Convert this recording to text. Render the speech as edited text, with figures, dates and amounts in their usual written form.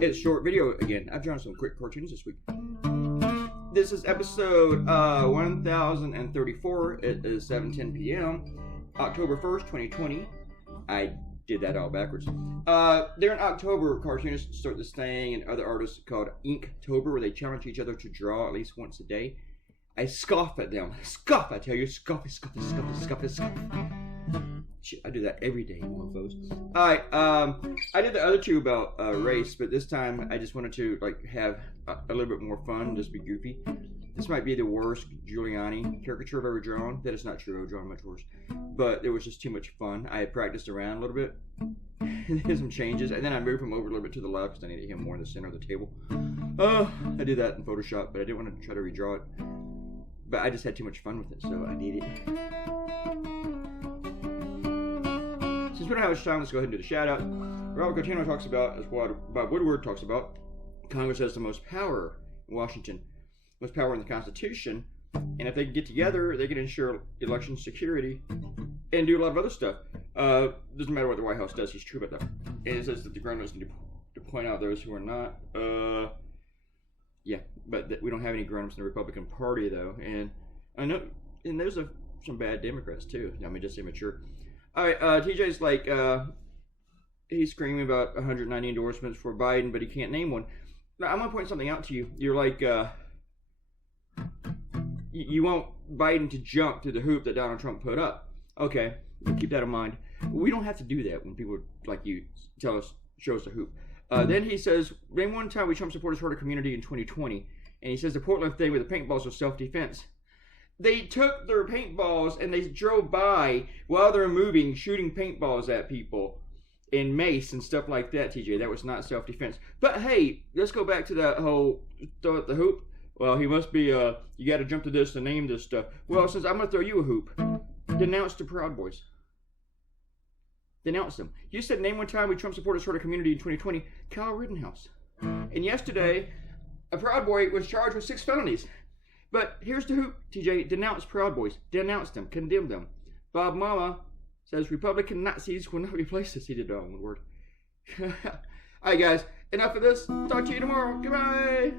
It's a short video again. I've drawn some quick cartoons this week. This is episode 1034. It is 7:10 p.m. October 1st, 2020. I did that all backwards. During October, cartoonists start this thing and other artists called Inktober, where they challenge each other to draw at least once a day. I scoff at them. Scoff, I tell you. Scoff. Shit, I do that every day, mofos. Alright, I did the other two about race, but this time I just wanted to have a little bit more fun, just be goofy. This might be the worst Giuliani caricature I've ever drawn. That is not true, I've drawn much worse. But it was just too much fun. I had practiced around a little bit. Did some changes, and then I moved him over a little bit to the left because I needed him more in the center of the table. I did that in Photoshop, but I didn't want to try to redraw it. But I just had too much fun with it, so I did it. Since we don't have much time, let's go ahead and do the shout-out. Robert Cotino talks about, as what Bob Woodward talks about, Congress has the most power in Washington, most power in the Constitution, and if they can get together, they can ensure election security and do a lot of other stuff. Doesn't matter what the White House does, he's true about that. And it says that the grown-ups need to point out those who are not. Yeah, but we don't have any grown-ups in the Republican Party, though. And I know, and there's some bad Democrats, too. I mean, just immature. Alright, TJ's he's screaming about 190 endorsements for Biden, but he can't name one. Now, I'm going to point something out to you. You're you want Biden to jump to the hoop that Donald Trump put up. Okay, keep that in mind. We don't have to do that when people like you show us a hoop. Then he says, name one time we Trump supporters hurt a community in 2020. And he says the Portland thing with the paintballs was self-defense. They took their paintballs and they drove by while they're moving, shooting paintballs at people and mace and stuff like that, TJ. That was not self-defense. But hey, let's go back to that whole throw at the hoop. Well, he must be, you got to jump to this and name this stuff. Well, since I'm going to throw you a hoop, denounce the Proud Boys. Denounce them. You said name one time we Trump supporters hurt a community in 2020. Kyle Rittenhouse. And yesterday, a Proud Boy was charged with 6 felonies. But here's the hoop, TJ. Denounce Proud Boys. Denounce them. Condemn them. Bob Mama says Republican Nazis will not replace us. He did that one word. Alright, guys. Enough of this. Talk to you tomorrow. Goodbye.